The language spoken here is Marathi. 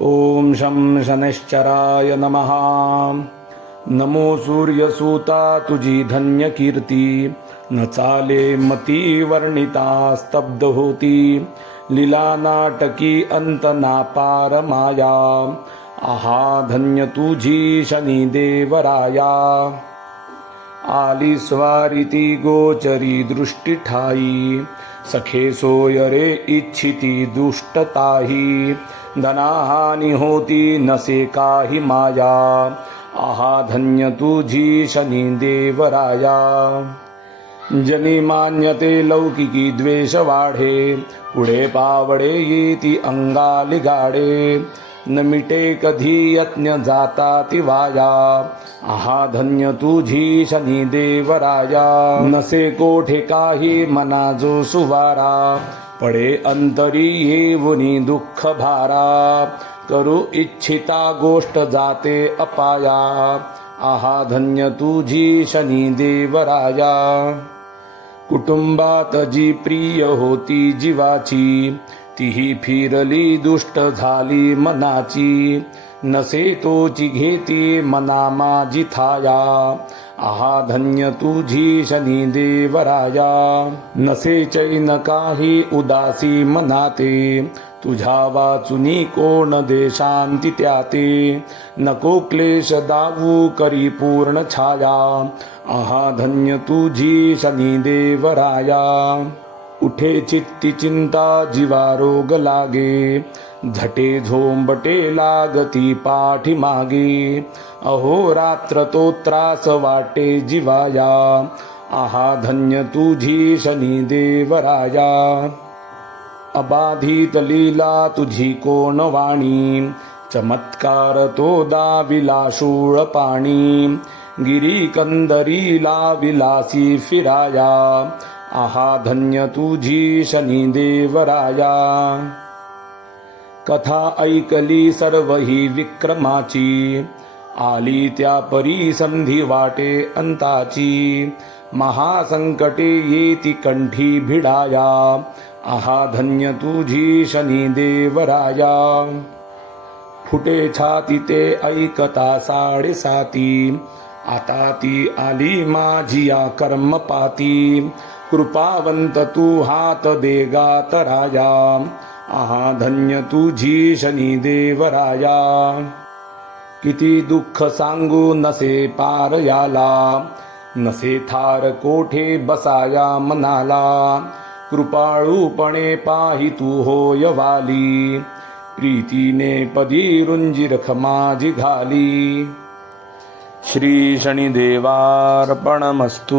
ॐ शं शनैश्चराय नमः। नमो सूर्यसूता तुझी धन्यकीर्ती। न चाले मती वर्णिता स्तब्ध होती लीला नाटकी अंत माया आहा धन्य तुझी शनी आलिस्वारिति गोचरी दृष्टिठायी। सखे सोयरे इच्छिति दुष्टताहि। धनाहानि होति न से काहि माया। आहा धन्य तु जी शनि देवराया। जनि मान्यते लौकिकी द्वेषवाढे। पावडे येति अङ्गालिगाडे। न मिटे कधी यत्न जाता ती वाया। आहा धन्य तुझी शनी देवराया। नसे कोठे काही मना जो सुवारा। पडे अंतरी येऊनी दुःख भारा। करू इच्छिता गोष्ट जाते अपाया। आहा धन्य तुझी शनी देवराया। कुटुंबात जी प्रिय होती जीवाची तीही फिरली दुष्ट झाली मनाची. नसे तोची घेती मना माझी थाया. आहा धन्य तुझी शनी देवराया. नसे चैन काही उदासी मनाते. तुझ्या वाचुनी कोण देशांती त्याते. नको क्लेश दावू करी पूर्ण छाया. आहा धन्य तुझी शनी देवराया. उठे चित्ती चिंता जीवा रोग लागे. झटे झोंबटे लागती पाठी मागे. अहो रात्र तो त्रास वाटे जीवाया. आहा धन्य तुझी शनी देवराया. अबाधित लीला तुझी कोण वाणी? चमत्कार तो दाविला शूळ पाणी. गिरी कंदरीला विलासी फिराया. आहा धन्य तुझी शनी देवराया। कथा ऐकली सर्व ही विक्रमाची। आली त्या परी संधी वाटे अंताची। महासंकटे येती कंठी भिडाया। आहा धन्य तुझी शनी देवराया। फुटे छाती ते ऐकता साडेसाती आता ती आली माझी या कर्मपाती। कृपावंत तू हात देगात राजा आहा धन्य तुझी शनी देवराया। किती दुःख सांगू नसे पार याला नसे थार कोठे बसाया मनाला। कृपाळूपणे पाही तू होय वाली प्रीतीने पदी रुंजी रख माझी घाली। श्री शनिदेवार्पणमस्तू